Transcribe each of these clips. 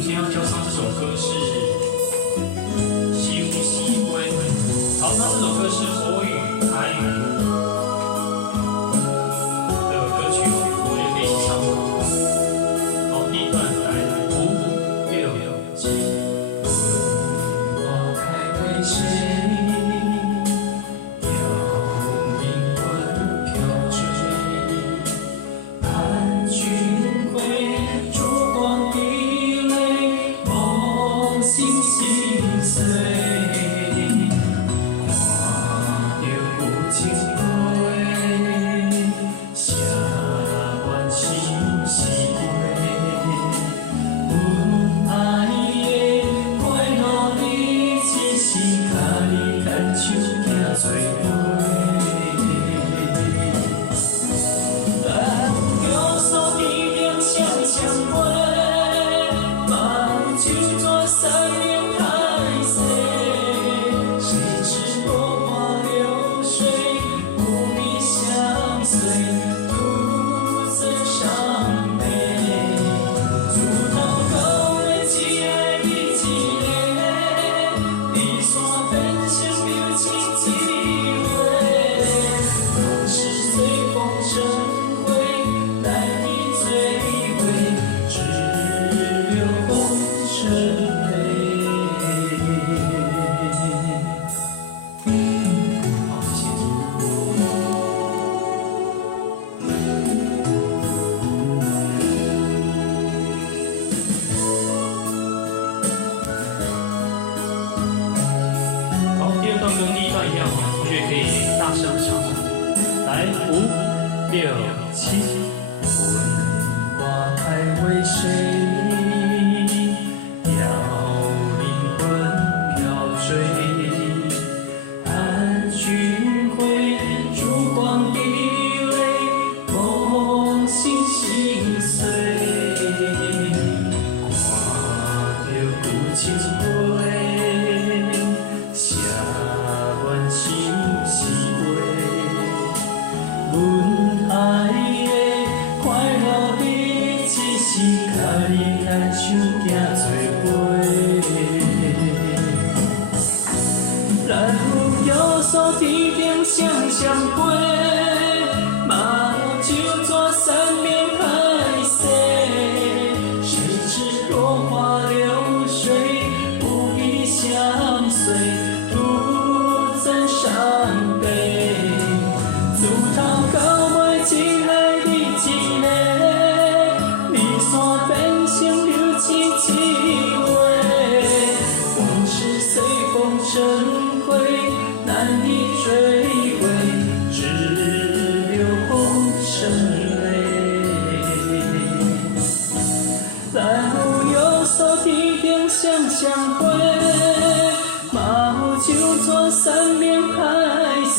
们今天要教唱这首歌是《西西归》。好，那这首歌是国语、台语的歌曲，我也可以一起唱。好，第一段来5、6、7。花开为谁？跟第一段一样，同学可以大声唱。来，5、6、7。问花开为谁？要灵魂飘坠。盼君回，烛光滴泪，梦醒心碎。看着旧情花。然后有所地点相相陪，马就做三面拍摄。谁知落花流水，不必相随，徒增伤悲。自头到尾只爱你一个，离散变成流星一回，往事随风尘。难以追回，只留红尘泪。然后有所地点相相会，马后就做三面拍摄。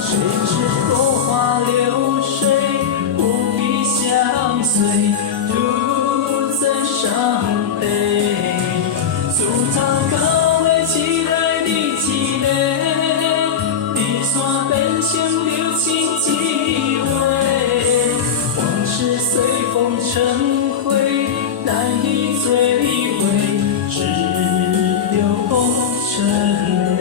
谁知落花流水，不必相随，徒增伤悲。自头到尾只爱你一个，离散变成流星一回，往事随风尘灰，难以追回，只留红尘泪。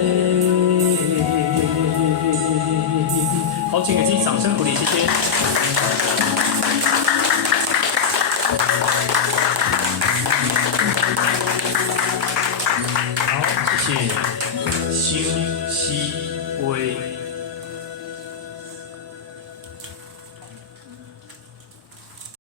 好，请给自己掌声鼓励，谢谢。好，谢谢。相思话。